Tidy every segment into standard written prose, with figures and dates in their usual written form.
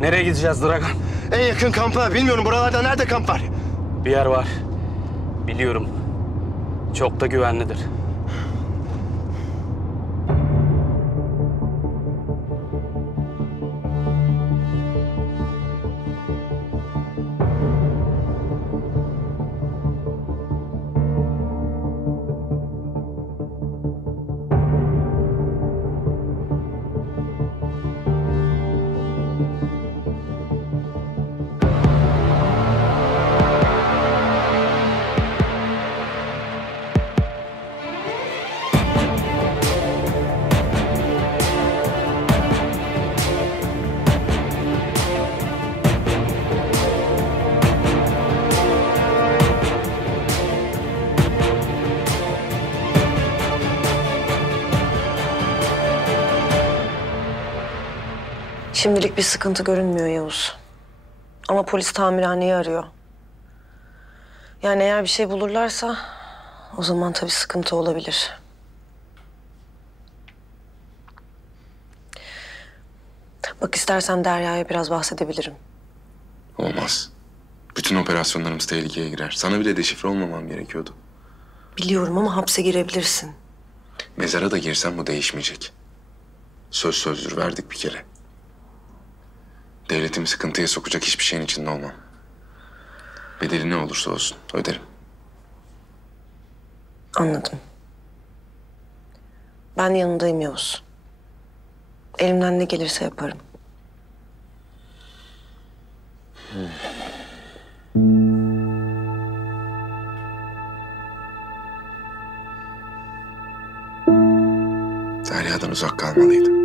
Nereye gideceğiz Dragan? En yakın kampa. Bilmiyorum buralarda nerede kamp var? Bir yer var. Biliyorum. Çok da güvenlidir. Şimdilik bir sıkıntı görünmüyor Yavuz. Ama polis tamirhaneyi arıyor. Yani eğer bir şey bulurlarsa o zaman tabii sıkıntı olabilir. Bak istersen Derya'ya biraz bahsedebilirim. Olmaz. Bütün operasyonlarımız tehlikeye girer. Sana bile deşifre olmamam gerekiyordu. Biliyorum ama hapse girebilirsin. Mezara da girsem bu değişmeyecek. Sözdür verdik bir kere. Devletimi sıkıntıya sokacak hiçbir şeyin içinde olmam. Bedeli ne olursa olsun öderim. Anladım. Ben yanındayım Yavuz. Elimden ne gelirse yaparım. Derya'dan uzak kalmalıydım.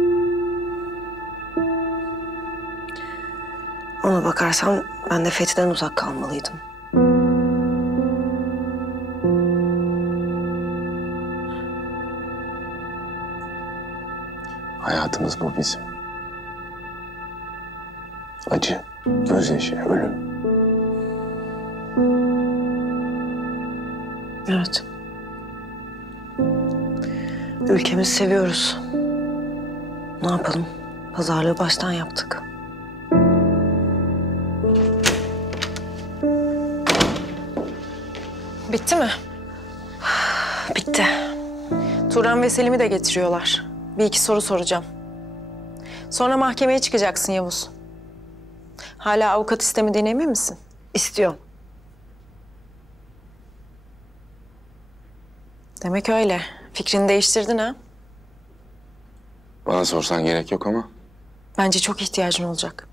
Ona bakarsan ben de Fethi'den uzak kalmalıydım. Hayatımız bu bizim. Acı, gözyaşı, ölüm. Evet. Ülkemizi seviyoruz. Ne yapalım? Pazarlığı baştan yaptık. Bitti mi? Bitti. Turan ve Selim'i de getiriyorlar. Bir iki soru soracağım. Sonra mahkemeye çıkacaksın Yavuz. Hala avukat istemediğine emin misin? İstiyorum. Demek öyle. Fikrini değiştirdin ha? Bana sorsan gerek yok ama Bence çok ihtiyacın olacak.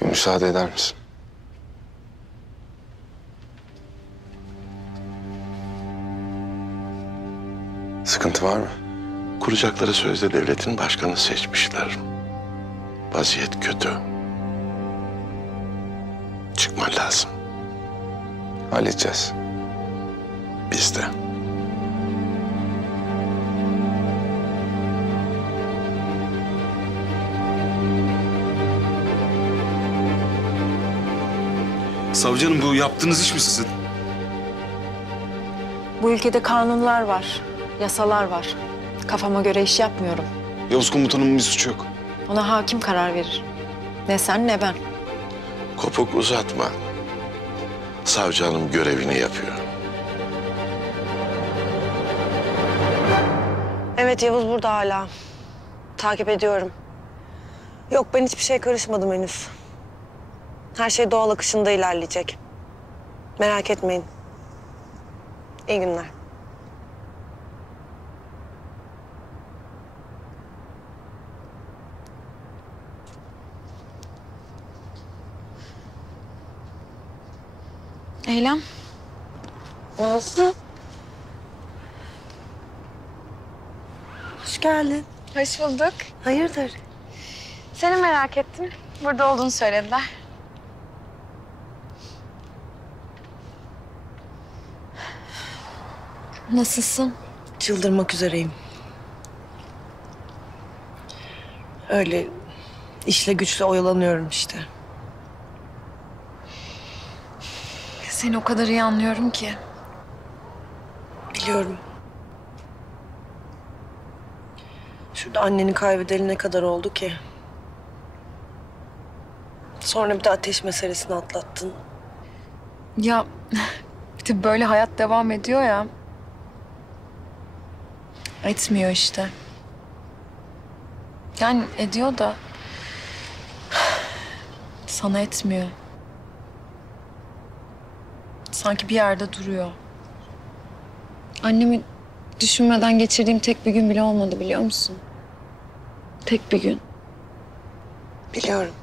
Bir müsaade eder misin? Sıkıntı var mı? Kuracakları sözde devletin başkanı seçmişler. Vaziyet kötü. Çıkman lazım. Halledeceğiz. Biz de. Savcı bu yaptığınız iş mi sizin? Bu ülkede kanunlar var, yasalar var. Kafama göre iş yapmıyorum. Yavuz komutanımın bir suçu yok. Ona hakim karar verir. Ne sen ne ben. Kopuk uzatma. Savcı hanım görevini yapıyor. Evet, Yavuz burada hala. Takip ediyorum. Yok, ben hiçbir şeye karışmadım henüz. Her şey doğal akışında ilerleyecek. Merak etmeyin. İyi günler. Eylem, Nazlı. Hoş geldin. hoş bulduk. Hayırdır? Seni merak ettim. Burada olduğunu söylediler. Nasılsın? Çıldırmak üzereyim. Öyle işle güçle oyalanıyorum işte. Seni o kadar iyi anlıyorum ki. Biliyorum. Şurada anneni kaybedeli ne kadar oldu ki? Sonra bir de ateş meselesini atlattın. Ya bir de böyle hayat devam ediyor ya. Etmiyor işte. Yani ediyor da sana etmiyor. Sanki bir yerde duruyor. Annemi düşünmeden geçirdiğim tek bir gün bile olmadı biliyor musun? Tek bir gün. Biliyorum.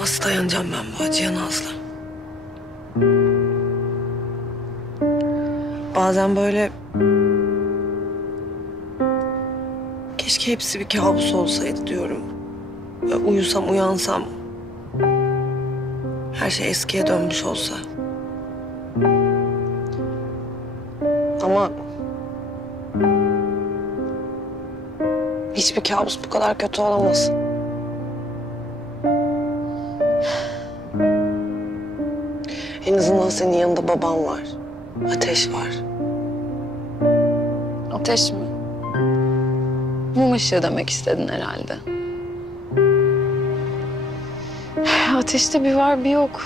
Nasıl dayanacağım ben bu acıya Nazlı? Bazen böyle... Keşke hepsi bir kabus olsaydı diyorum. Ve uyusam, uyansam... Her şey eskiye dönmüş olsa. Ama... Hiçbir kabus bu kadar kötü olamaz. En azından senin yanında babam var. Ateş var. Ateş mi? Mum ışığı demek istedin herhalde. Ateşte bir var bir yok.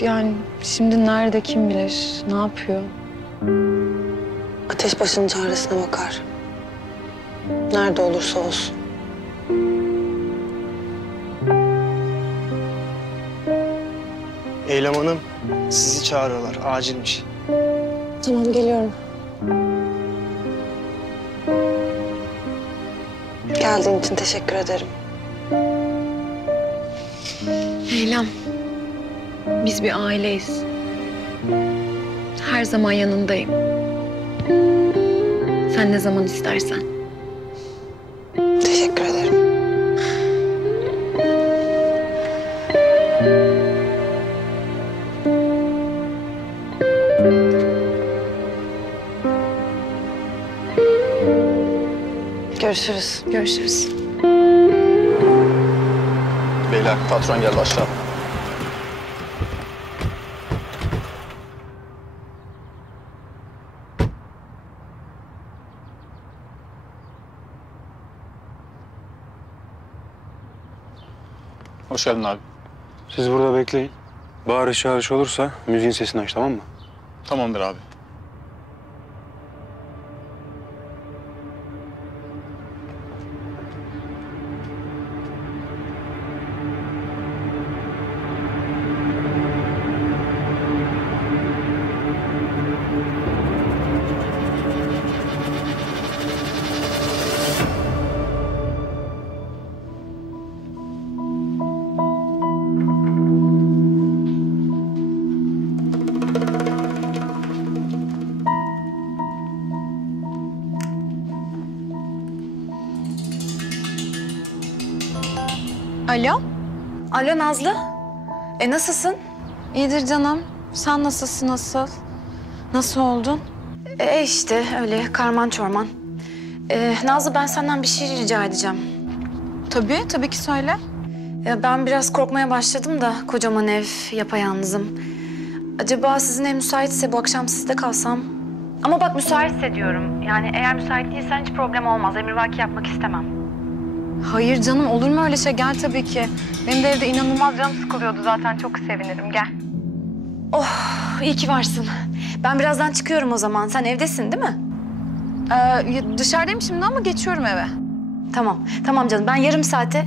Yani şimdi nerede kim bilir, ne yapıyor? Ateş başının çaresine bakar. Nerede olursa olsun. Eylem Hanım, sizi çağırıyorlar. Acilmiş. Tamam, geliyorum. Geldiğin için teşekkür ederim. Eylem, biz bir aileyiz. Her zaman yanındayım. Sen ne zaman istersen. Teşekkür ederim. Görüşürüz. Görüşürüz. Beyler, patron geldi aşağı. Hoş geldin abi. Siz burada bekleyin. Bağırış çağırış olursa müziğin sesini aç, tamam mı? Tamamdır abi. Alo? Alo Nazlı. Nasılsın? İyidir canım. Sen nasılsın, nasıl? Nasıl oldun? İşte öyle karman çorman. Nazlı ben senden bir şey rica edeceğim. Tabii ki söyle. Ben biraz korkmaya başladım da kocaman ev, yapayalnızım. Acaba sizin ev müsaitse bu akşam sizde kalsam? Ama bak müsaitse diyorum. Yani eğer müsait değilsen hiç problem olmaz. Emrivaki yapmak istemem. Hayır canım, olur mu öyle şey? Gel tabii ki. Benim de evde inanılmaz canım sıkılıyordu zaten. Çok sevinirim, gel. Oh, iyi ki varsın. Ben birazdan çıkıyorum o zaman. Sen evdesin değil mi? Dışarıdayım şimdi ama geçiyorum eve. Tamam canım. Ben yarım saate...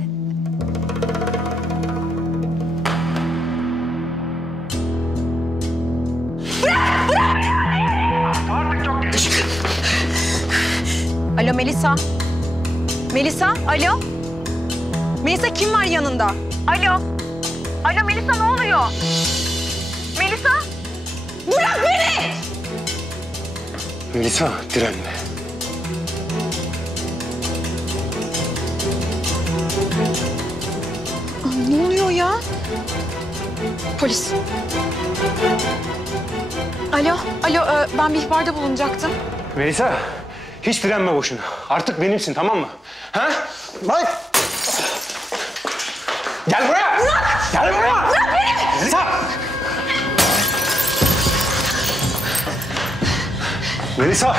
Alo Melisa. Melisa, alo. Melisa kim var yanında? Alo Melisa ne oluyor? Melisa? Bırak beni! Melisa direnme. Ne oluyor ya? Polis. Alo, ben bir ihbarda bulunacaktım. Melisa hiç direnme boşuna. Artık benimsin tamam mı? Ha? Bak. Gel buraya. Bırak. Gel buraya. Bırak beni. Melisa. Melisa.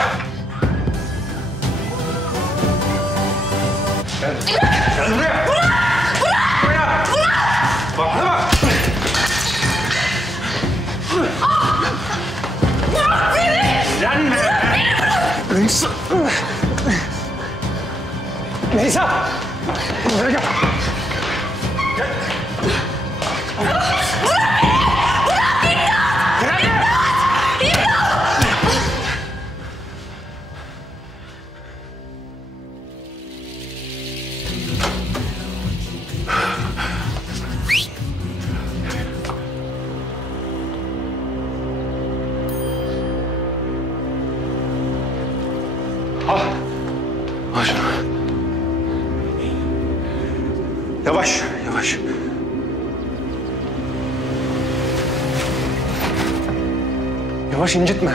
Gel buraya. Bırak. Buraya. Bak bana bak. Bırak beni. Direnme. Melisa. Melisa. Buraya gel. Gel. Bırak beni. Bırak. İmdat. İmdat. Al. Al şunu. Yavaş, yavaş. Yavaş incitme.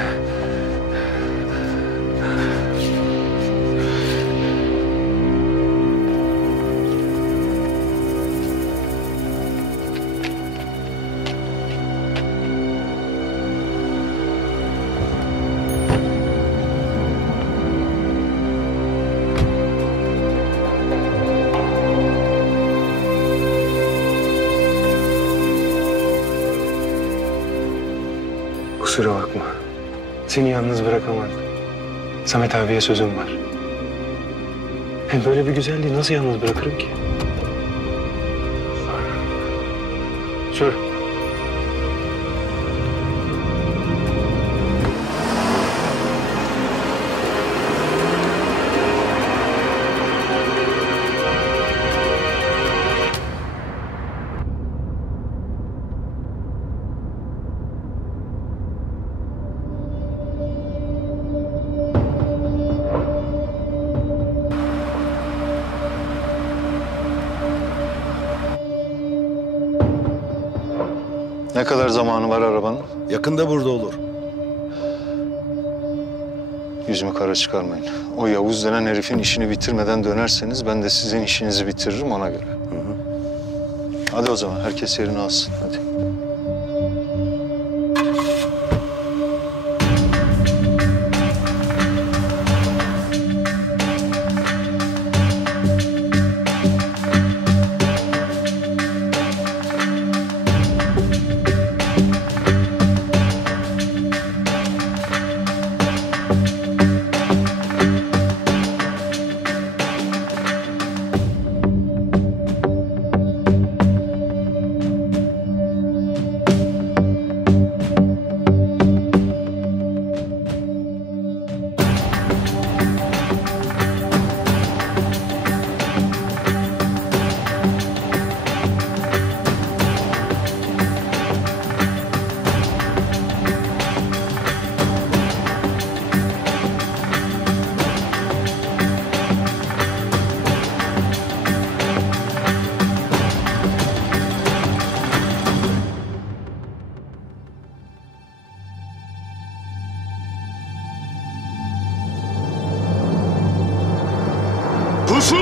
Kusura bakma. Seni yalnız bırakamazdım. Samet abiye sözüm var. Hem böyle bir güzelliği nasıl yalnız bırakırım ki? Sür. Ne kadar zamanı var arabanın? Yakında burada olur. Yüzümü kara çıkarmayın. O Yavuz denen herifin işini bitirmeden dönerseniz ben de sizin işinizi bitiririm ona göre. Hadi o zaman herkes yerini alsın. Hadi. Pusu!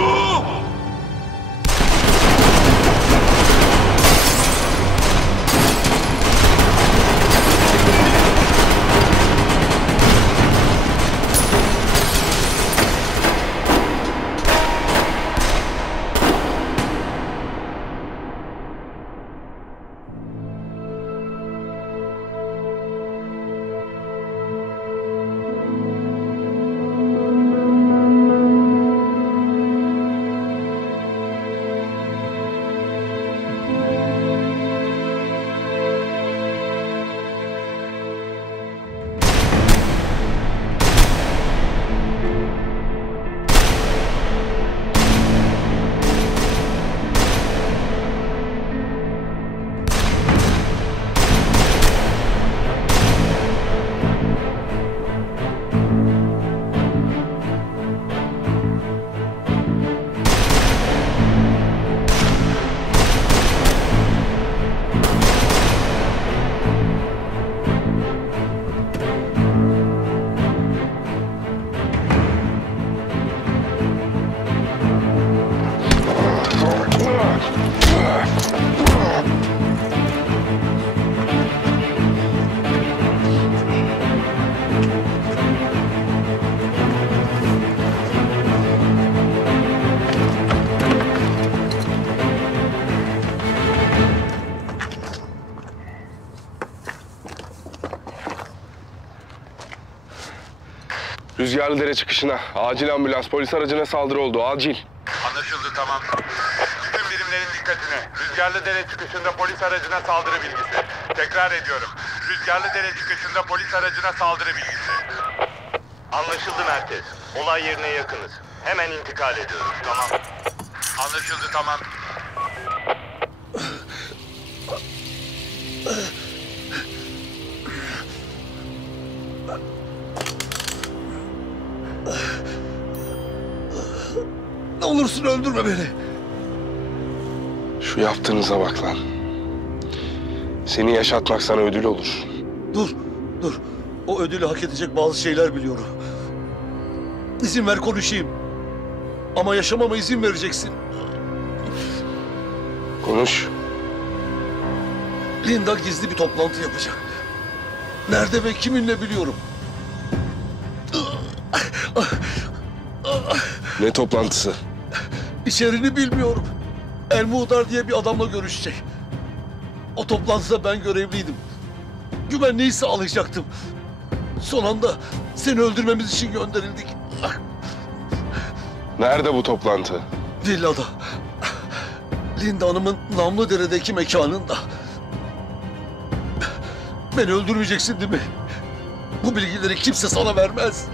Rüzgarlıdere çıkışına, acil ambulans, polis aracına saldırı oldu, acil. Anlaşıldı, tamam. Bütün birimlerin dikkatine. Rüzgarlıdere çıkışında polis aracına saldırı bilgisi. Tekrar ediyorum. Rüzgarlıdere çıkışında polis aracına saldırı bilgisi. Anlaşıldı merkez. Olay yerine yakınız. Hemen intikal ediyoruz, tamam. Anlaşıldı, tamam. Ne olursun öldürme beni. Şu yaptığınıza bak lan. Seni yaşatmak sana ödül olur. Dur. O ödülü hak edecek bazı şeyler biliyorum. İzin ver konuşayım. Ama yaşamama izin vereceksin. Konuş. Linda gizli bir toplantı yapacak. Nerede ve kiminle biliyorum. Ne toplantısı? İçeriğini bilmiyorum. El Muhdar diye bir adamla görüşecek. O toplantıda ben görevliydim. Güvenliği sağlayacaktım. Son anda seni öldürmemiz için gönderildik. Nerede bu toplantı? Villada. Linda Hanım'ın Namlıdere'deki mekanında. Beni öldürmeyeceksin değil mi? Bu bilgileri kimse sana vermez.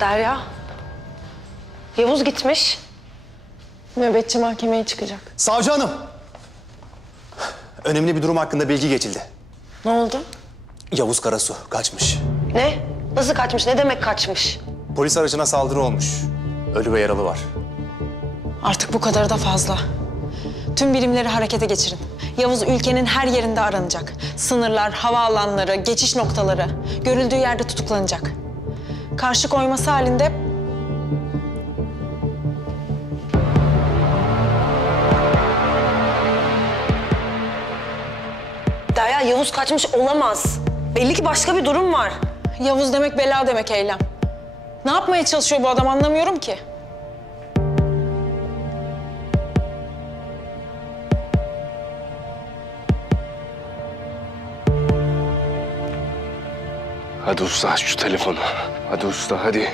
Derya. Yavuz gitmiş. Nöbetçi mahkemeye çıkacak. Savcı hanım. Önemli bir durum hakkında bilgi geçildi. Ne oldu? Yavuz Karasu kaçmış. Ne? Nasıl kaçmış? Ne demek kaçmış? Polis aracına saldırı olmuş. Ölü ve yaralı var. Artık bu kadarı da fazla. Tüm birimleri harekete geçirin. Yavuz ülkenin her yerinde aranacak. Sınırlar, havaalanları, geçiş noktaları. Görüldüğü yerde tutuklanacak. Karşı koyması halinde Derya, Yavuz kaçmış olamaz. Belli ki başka bir durum var. Yavuz demek bela demek Eylem. Ne yapmaya çalışıyor bu adam anlamıyorum ki. Hadi usta aç şu telefonu. Hadi usta hadi.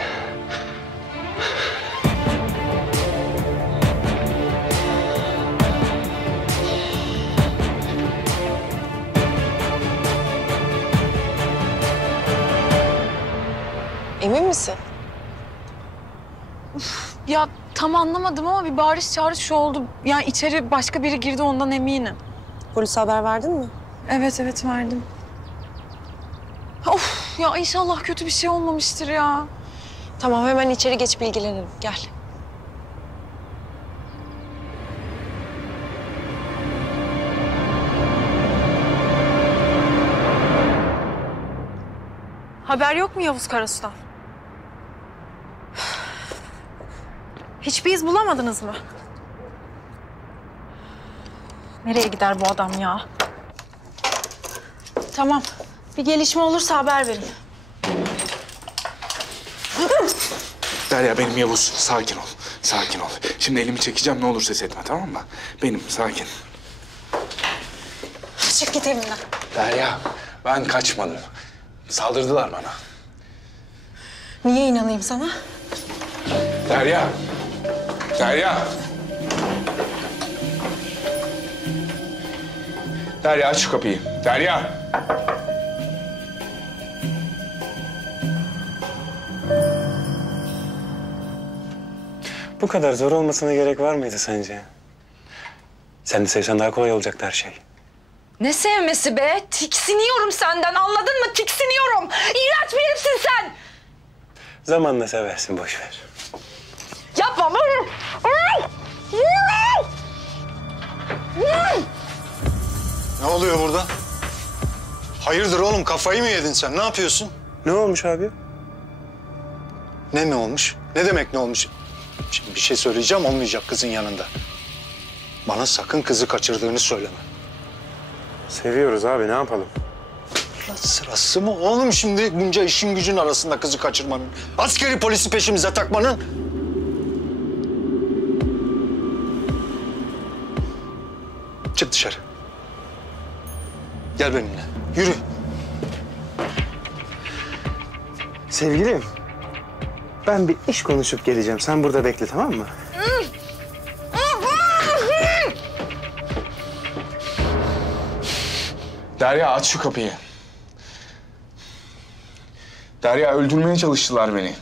Emin misin? Ya tam anlamadım ama bir bağırış çağırış oldu. Yani içeri başka biri girdi ondan eminim. Polise haber verdin mi? Evet verdim. Of ya inşallah kötü bir şey olmamıştır ya. Tamam hemen içeri geç bilgilenelim. Gel. Haber yok mu Yavuz Karasu'dan? Hiçbir iz bulamadınız mı? Nereye gider bu adam ya? Tamam. Bir gelişme olursa haber verin. Derya benim Yavuz. Sakin ol. Sakin ol. Şimdi elimi çekeceğim, ne olur ses etme, tamam mı? Benim, sakin. Çık git evimden. Derya, ben kaçmadım. Saldırdılar bana. Niye inanayım sana? Derya! Derya! Derya aç şu kapıyı. Derya! Bu kadar zor olmasına gerek var mıydı sence? Sen de sevsen daha kolay olacaktı her şey. Ne sevmesi be? Tiksiniyorum senden, anladın mı? Tiksiniyorum. İğrenç bir herifsin sen. Zamanla seversin, boş ver. Yapma. Ne oluyor burada? Hayırdır oğlum, kafayı mı yedin sen? Ne yapıyorsun? Ne olmuş abi? Ne mi olmuş? Ne demek ne olmuş? Şimdi bir şey söyleyeceğim, olmayacak kızın yanında. Bana sakın kızı kaçırdığını söyleme. Seviyoruz abi, ne yapalım? Lan sırası mı oğlum şimdi bunca işin gücün arasında kızı kaçırmanın? Askeri polisi peşimize takmanın? Çık dışarı. Gel benimle. Yürü. Sevgilim, ben bir iş konuşup geleceğim. Sen burada bekle, tamam mı? Derya aç şu kapıyı. Derya öldürmeye çalıştılar beni.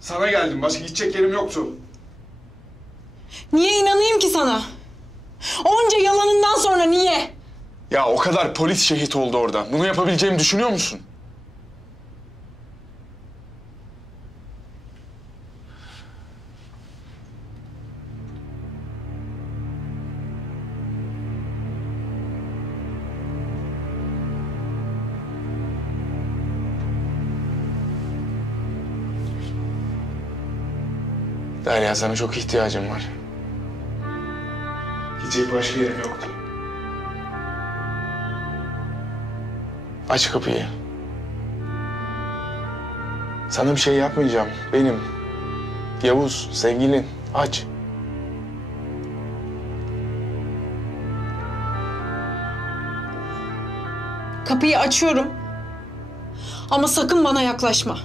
Sana geldim. Başka gidecek yerim yoktu. Niye inanayım ki sana? Onca yalanından sonra niye? Ya o kadar polis şehit oldu orada. Bunu yapabileceğimi düşünüyor musun? Derya, sana çok ihtiyacım var. Gidecek başka yerim yoktu. Aç kapıyı. Sana bir şey yapmayacağım. Benim. Yavuz, sevgilin. Aç. Kapıyı açıyorum. Ama sakın bana yaklaşma.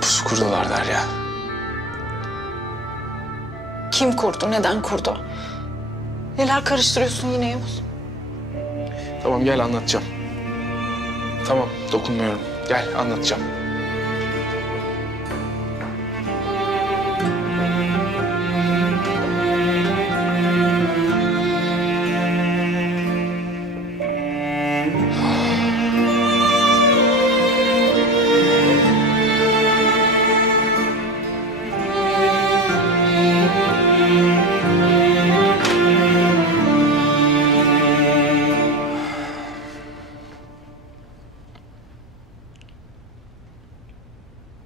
Pusu kurdular Derya. Kim kurdu, neden kurdu? Neler karıştırıyorsun yine Yavuz? Tamam, gel anlatacağım. Tamam, dokunmuyorum. Gel anlatacağım.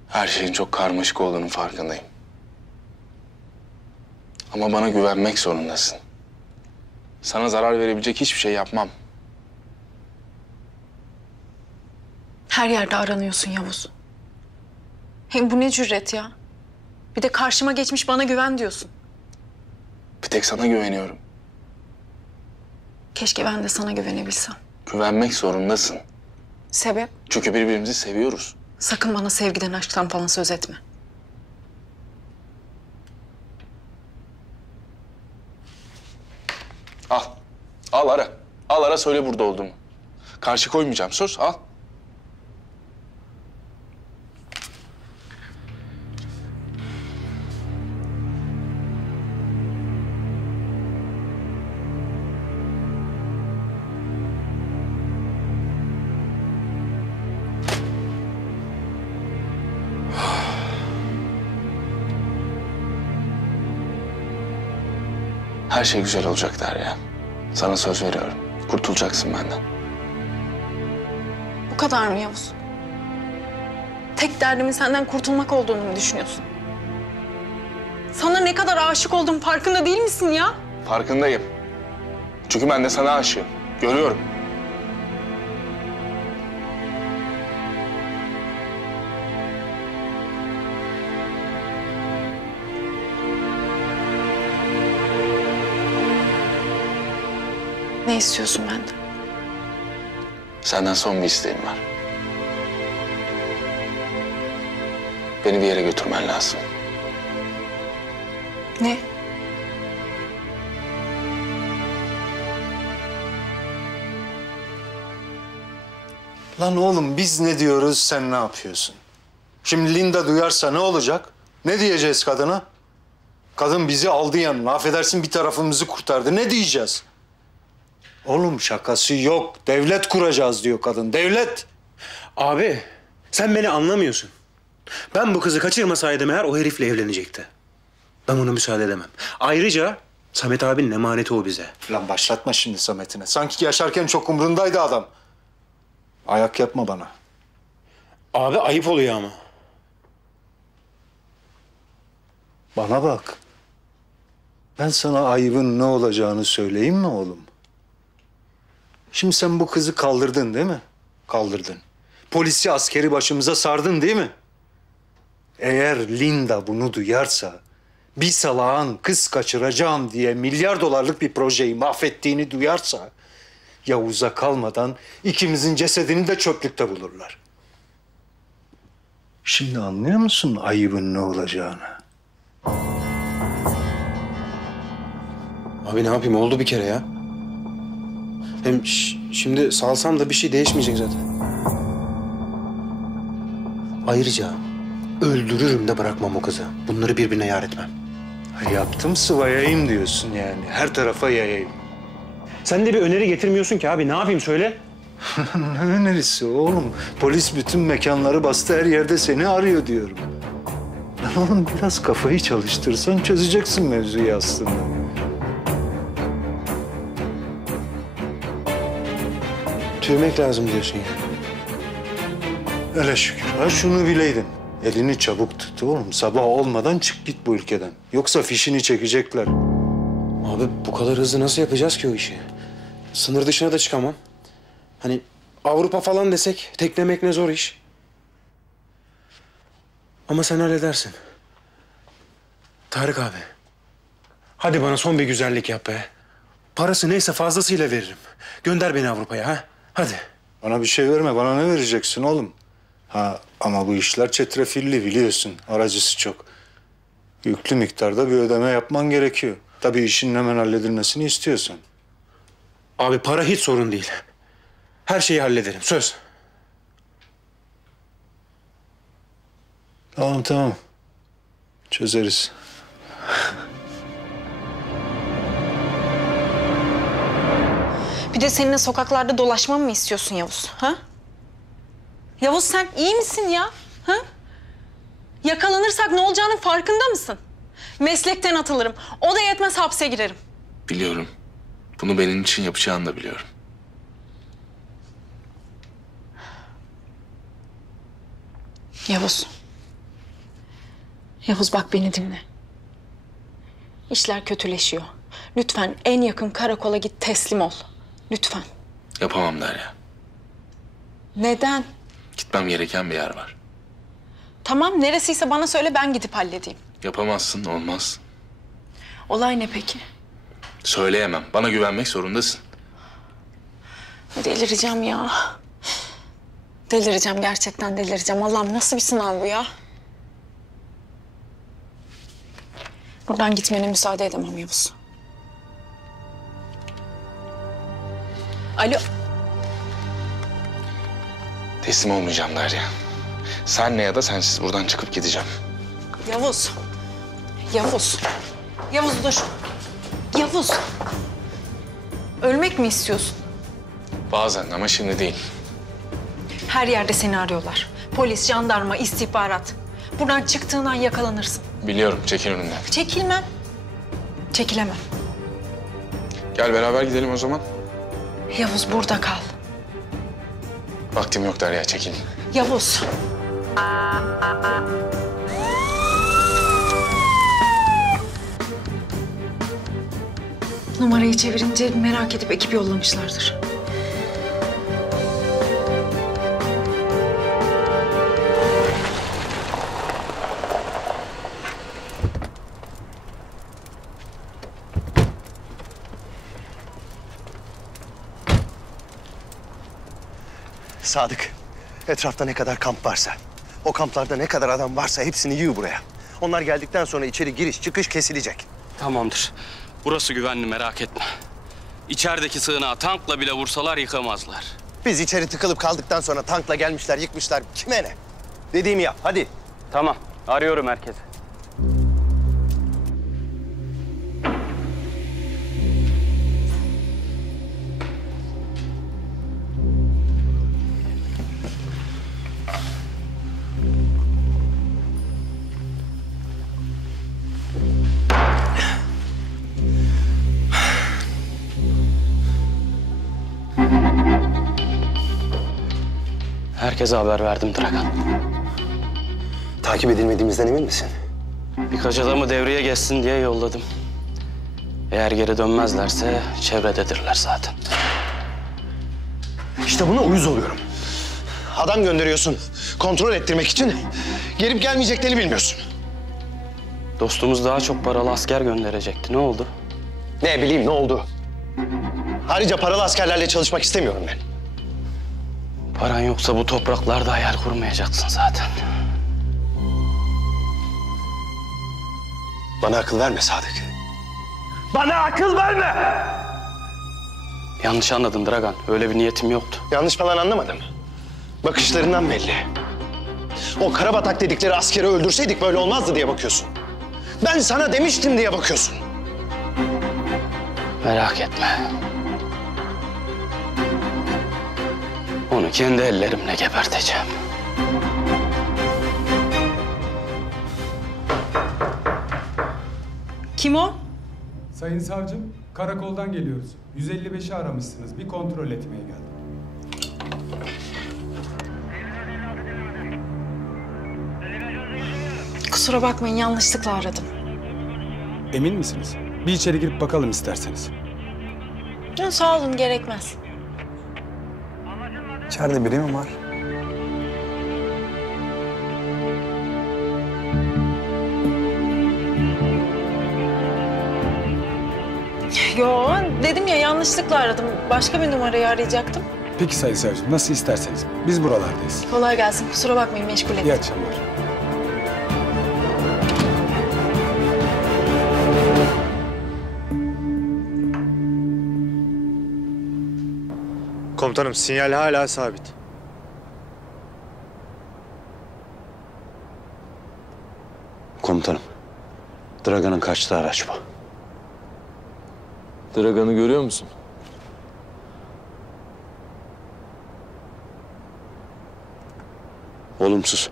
Her şeyin çok karmaşık olduğunun farkındayım. Ama bana güvenmek zorundasın. Sana zarar verebilecek hiçbir şey yapmam. Her yerde aranıyorsun Yavuz. Hem bu ne cüret ya? Bir de karşıma geçmiş bana güven diyorsun. Bir tek sana güveniyorum. Keşke ben de sana güvenebilsem. Güvenmek zorundasın. Sebep? Çünkü birbirimizi seviyoruz. Sakın bana sevgiden, aşktan falan söz etme. Al. Al ara. Al ara, söyle burada olduğumu. Karşı koymayacağım. Söz, al. Her şey güzel olacak Derya. Sana söz veriyorum. Kurtulacaksın benden. Bu kadar mı Yavuz? Tek derdimin senden kurtulmak olduğunu mu düşünüyorsun? Sana ne kadar aşık olduğum farkında değil misin ya? Farkındayım. Çünkü ben de sana aşığım. Görüyorum. Ne istiyorsun benden? Senden son bir isteğim var. Beni bir yere götürmen lazım. Ne? Lan oğlum biz ne diyoruz, sen ne yapıyorsun? Şimdi Linda duyarsa ne olacak? Ne diyeceğiz kadına? Kadın bizi aldı yanına, affedersin bir tarafımızı kurtardı. Ne diyeceğiz? Oğlum şakası yok. Devlet kuracağız diyor kadın. Devlet. Abi sen beni anlamıyorsun. Ben bu kızı kaçırmasaydım eğer o herifle evlenecekti. Ben buna müsaade edemem. Ayrıca Samet abinin emaneti o bize. Lan başlatma şimdi Samet'ine. Sanki yaşarken çok umrundaydı adam. Ayak yapma bana. Abi ayıp oluyor ama. Bana bak. Ben sana ayıbın ne olacağını söyleyeyim mi oğlum? Şimdi sen bu kızı kaldırdın değil mi? Kaldırdın. Polisi, askeri başımıza sardın değil mi? Eğer Linda bunu duyarsa, bir salağın kız kaçıracağım diye milyar dolarlık bir projeyi mahvettiğini duyarsa, Yavuz'a kalmadan ikimizin cesedini de çöplükte bulurlar. Şimdi anlıyor musun ayıbın ne olacağını? Abi ne yapayım, oldu bir kere ya. Hem şimdi salsam da bir şey değişmeyecek zaten. Ayrıca öldürürüm de bırakmam o kızı. Bunları birbirine yar etmem. Yaptım sıvayayım diyorsun yani. Her tarafa yayayım. Sen de bir öneri getirmiyorsun ki abi. Ne yapayım söyle. Ne önerisi oğlum? Polis bütün mekanları bastı, her yerde seni arıyor diyorum. Lan oğlum biraz kafayı çalıştırsan çözeceksin mevzuyu aslında. Tüymek lazım diyorsun ya. Hele şükür. Ha şunu bileydin. Elini çabuk tut oğlum. Sabah olmadan çık git bu ülkeden. Yoksa fişini çekecekler. Abi bu kadar hızlı nasıl yapacağız ki o işi? Sınır dışına da çıkamam. Hani Avrupa falan desek teklemek ne zor iş. Ama sen halledersin. Tarık abi. Hadi bana son bir güzellik yap be. Parası neyse fazlasıyla veririm. Gönder beni Avrupa'ya ha. Hadi. Bana bir şey verme. Bana ne vereceksin oğlum? Ha ama bu işler çetrefilli biliyorsun. Aracısı çok. Yüklü miktarda bir ödeme yapman gerekiyor. Tabii işin hemen halledilmesini istiyorsan. Abi para hiç sorun değil. Her şeyi hallederim. Söz. Tamam. Çözeriz. Bir de seninle sokaklarda dolaşmamı mı istiyorsun Yavuz? Ha? Yavuz sen iyi misin ya? Ha? Yakalanırsak ne olacağının farkında mısın? Meslekten atılırım. O da yetmez hapse girerim. Biliyorum. Bunu benim için yapacağını da biliyorum. Yavuz. Yavuz bak beni dinle. İşler kötüleşiyor. Lütfen en yakın karakola git teslim ol. Lütfen. Yapamam Derya. Neden? Gitmem gereken bir yer var. Tamam neresiyse bana söyle ben gidip halledeyim. Yapamazsın, olmaz. Olay ne peki? Söyleyemem. Bana güvenmek zorundasın. Delireceğim ya. Delireceğim gerçekten delireceğim. Allah'ım nasıl bir sınav bu ya? Buradan gitmene müsaade edemem Yavuz. Alo. Teslim olmayacağım Derya. Senle ya da sensiz buradan çıkıp gideceğim. Yavuz. Yavuz. Yavuz dur. Yavuz. Ölmek mi istiyorsun? Bazen ama şimdi değil. Her yerde seni arıyorlar. Polis, jandarma, istihbarat. Buradan çıktığın an yakalanırsın. Biliyorum, çekil önümden. Çekilmem. Çekilemem. Gel beraber gidelim o zaman. Yavuz burada kal. Vaktim yok Derya, çekil. Yavuz. Numarayı çevirince merak edip ekip yollamışlardır. Sadık, etrafta ne kadar kamp varsa, o kamplarda ne kadar adam varsa hepsini yığ buraya. Onlar geldikten sonra içeri giriş çıkış kesilecek. Tamamdır. Burası güvenli, merak etme. İçerideki sığınağı tankla bile vursalar yıkamazlar. Biz içeri tıkılıp kaldıktan sonra tankla gelmişler, yıkmışlar. Kime ne? Dediğimi yap, hadi. Tamam, arıyorum herkesi. Herkese haber verdim Dragan. Takip edilmediğimizden emin misin? Birkaç adamı devreye geçsin diye yolladım. Eğer geri dönmezlerse çevrededirler zaten. İşte buna uyuz oluyorum. Adam gönderiyorsun kontrol ettirmek için, gelip gelmeyeceklerini bilmiyorsun. Dostumuz daha çok paralı asker gönderecekti. Ne oldu? Ne bileyim ne oldu? Ayrıca paralı askerlerle çalışmak istemiyorum ben. Paran yoksa bu topraklarda hayal kurmayacaksın zaten. Bana akıl verme Sadık. Bana akıl verme! Yanlış anladın Dragan. Öyle bir niyetim yoktu. Yanlış falan anlamadım. Bakışlarından belli. O karabatak dedikleri askeri öldürseydik böyle olmazdı diye bakıyorsun. Ben sana demiştim diye bakıyorsun. Merak etme. Onu kendi ellerimle geberteceğim. Kim o? Sayın savcım, karakoldan geliyoruz. 155'i aramışsınız. Bir kontrol etmeye geldim. Kusura bakmayın, yanlışlıkla aradım. Emin misiniz? Bir içeri girip bakalım isterseniz. Ya, sağ olun, gerekmez. İçeride biri mi var? Yo, dedim ya yanlışlıkla aradım. Başka bir numarayı arayacaktım. Peki sayın savcım, nasıl isterseniz. Biz buralardayız. Kolay gelsin. Kusura bakmayın, meşgul ettim. İyi akşamlar. Komutanım sinyal hala sabit. Komutanım, Dragan'ın kaçtığı araç bu. Dragan'ı görüyor musun? Olumsuz.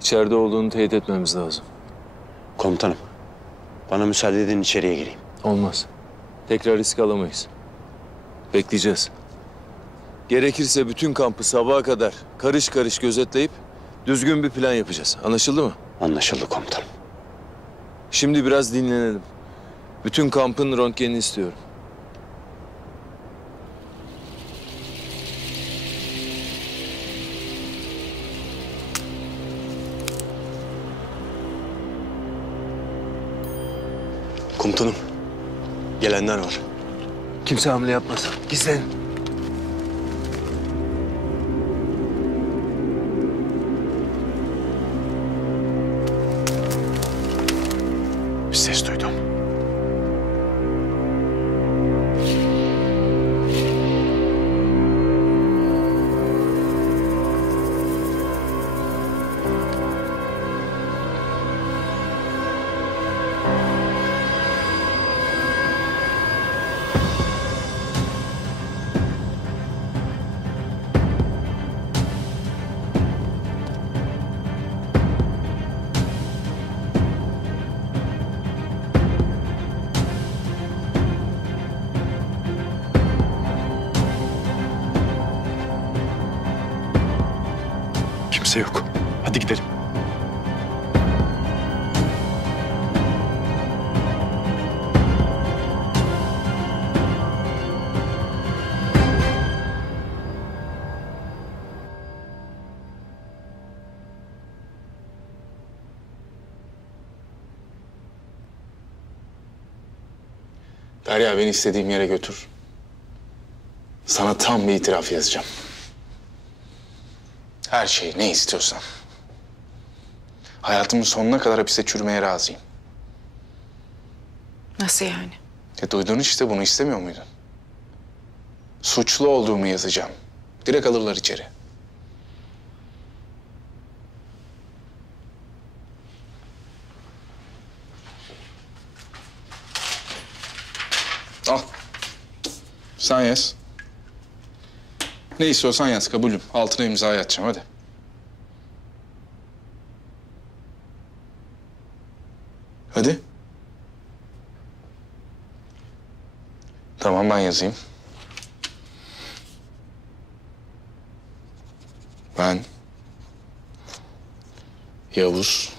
İçeride olduğunu teyit etmemiz lazım. Komutanım, bana müsaade edin içeriye gireyim. Olmaz. Tekrar risk alamayız. Bekleyeceğiz. Gerekirse bütün kampı sabaha kadar karış karış gözetleyip düzgün bir plan yapacağız. Anlaşıldı mı? Anlaşıldı komutanım. Şimdi biraz dinlenelim. Bütün kampın röntgenini istiyorum. Komutanım, gelenler var. Kimse hamle yapmasın. Gizlenin. Bir ses duydum. Kimse yok. Hadi gidelim. Derya beni istediğim yere götür. Sana tam bir itiraf yazacağım. Her şeyi ne istiyorsan. Hayatımın sonuna kadar hapiste çürümeye razıyım. Nasıl yani? Duydun işte, bunu istemiyor muydun? Suçlu olduğumu yazacağım. Direkt alırlar içeri. Al. Sen yaz. Ne istiyorsan yaz, kabulüm. Altına imza atacağım, hadi. Hadi. Tamam, ben yazayım. Ben Yavuz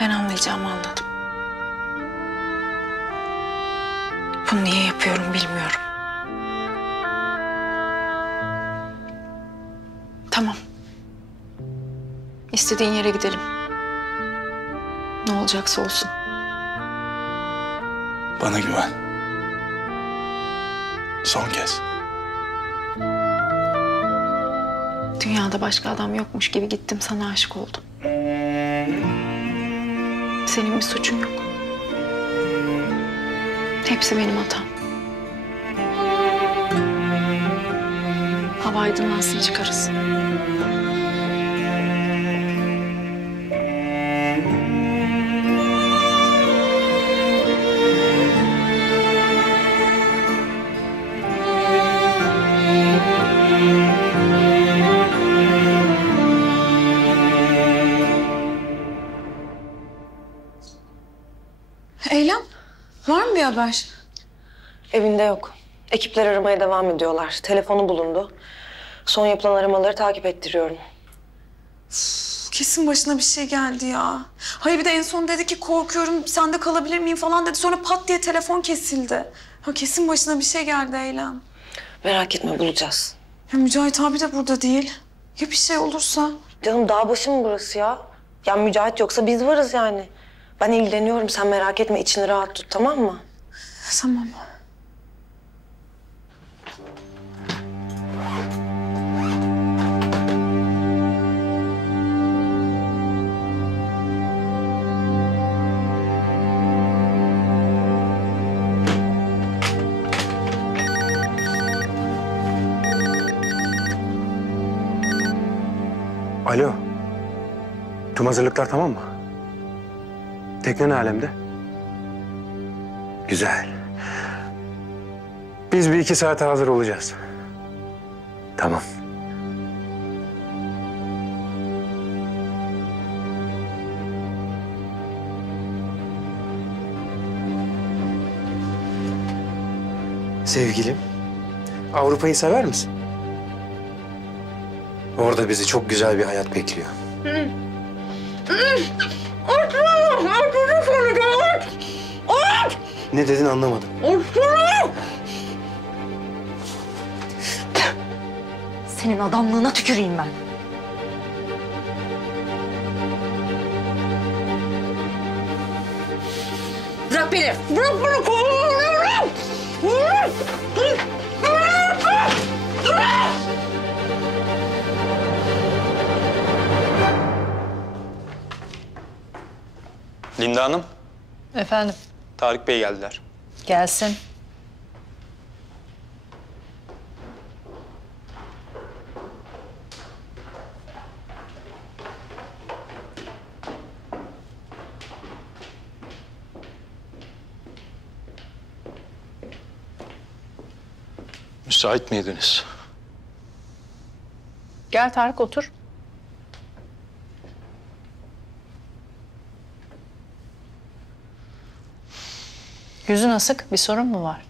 Ben anlayacağımı anladım. Bunu niye yapıyorum bilmiyorum. Tamam. İstediğin yere gidelim. Ne olacaksa olsun. bana güven. Son kez. Dünyada başka adam yokmuş gibi gittim, sana aşık oldum. Senin bir suçun yok. Hepsi benim hatam. Hava aydınlansın, çıkarız. Eylem, var mı bir haber? Evinde yok. Ekipler aramaya devam ediyorlar. Telefonu bulundu. Son yapılan aramaları takip ettiriyorum. Kesin başına bir şey geldi ya. Hayır, bir de en son dedi ki korkuyorum, sende kalabilir miyim falan dedi. Sonra pat diye telefon kesildi. Ha, kesin başına bir şey geldi Eylem. Merak etme, bulacağız. Ya Mücahit abi de burada değil. Ya bir şey olursa? Canım, dağ başı mı burası ya? Ya Mücahit yoksa biz varız yani. Ben ilgileniyorum, sen merak etme, içini rahat tut, tamam mı? Tamam. Alo. Tüm hazırlıklar tamam mı? Tekne ne alemde? Güzel. Biz bir 2 saate hazır olacağız. Tamam. Sevgilim, Avrupa'yı sever misin? Orada bizi çok güzel bir hayat bekliyor. Ne dedin anlamadım. Senin adamlığına tüküreyim ben. Bırak beni. Bırak beni. Linda Hanım, Efendim, Tarık Bey geldiler. gelsin. Müsait miydiniz? Gel Tarık, otur. Yüzün asık, bir sorun mu var?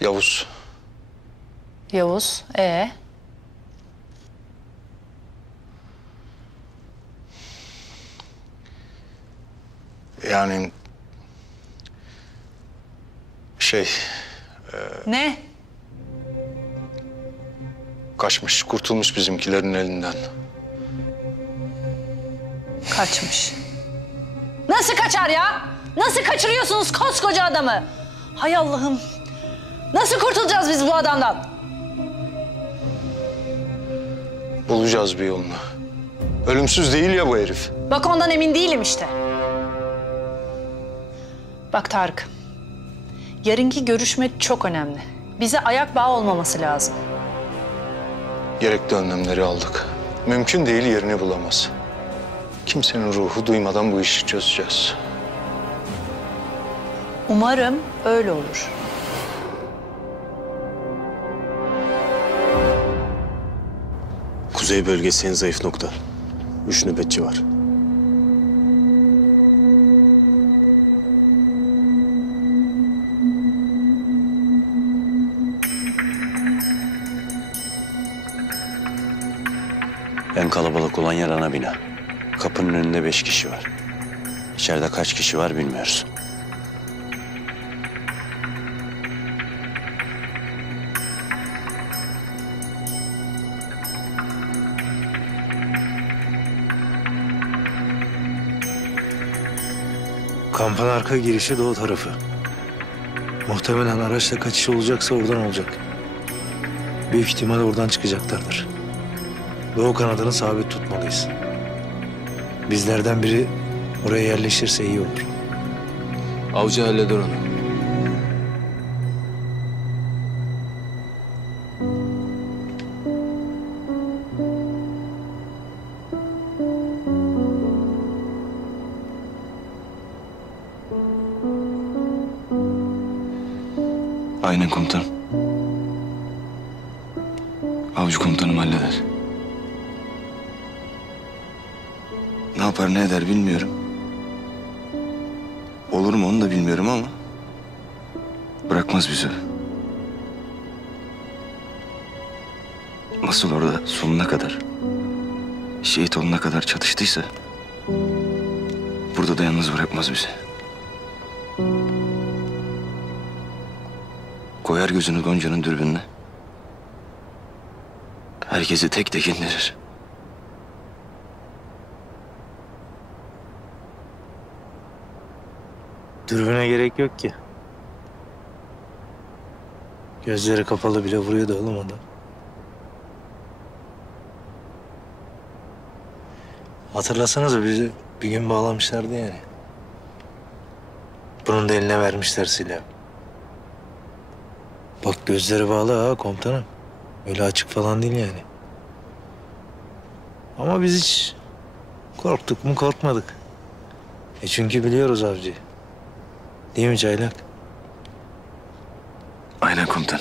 Yavuz. Yavuz, Yani... Ne? Kaçmış, kurtulmuş bizimkilerin elinden. Kaçmış. Nasıl kaçar ya? Nasıl kaçırıyorsunuz koskoca adamı? Hay Allah'ım. Nasıl kurtulacağız biz bu adamdan? Bulacağız bir yolunu. Ölümsüz değil ya bu herif. Bak ondan emin değilim işte. Bak Tarık. Yarınki görüşme çok önemli. Bize ayak bağı olmaması lazım. Gerekli önlemleri aldık. Mümkün değil yerini bulamaz. Kimsenin ruhu duymadan bu işi çözeceğiz. Umarım öyle olur. Kuzey bölgesi en zayıf nokta. 3 nöbetçi var. En kalabalık olan yer ana bina. Kapının önünde 5 kişi var. İçeride kaç kişi var bilmiyoruz. Kampın arka girişi doğu tarafı. Muhtemelen araçla kaçış olacaksa oradan olacak. Büyük ihtimal oradan çıkacaklardır. Doğu kanadını sabit tutmalıyız. Bizlerden biri oraya yerleşirse iyi olur. Avcı halleder onu. Aynen komutanım. Avcı komutanım halleder. Ne yapar ne eder bilmiyorum. Olur mu onu da bilmiyorum ama bırakmaz bizi. Nasıl orada sonuna kadar, şehit olana kadar çatıştıysa burada da yalnız bırakmaz bizi. Koyar gözünü Gonca'nın dürbününe. Herkesi tek tek indirir. Dürbüne gerek yok ki. Gözleri kapalı bile vuruyor da oğlum onu. Hatırlasanıza bizi bir gün bağlamışlardı yani. Bunun da eline vermişler silahı. Bak gözleri bağlı ha komutanım. Öyle açık falan değil yani. Ama biz hiç korktuk mu korkmadık. Çünkü biliyoruz avcıyı. Değil mi Çaylak? Aynen komutan.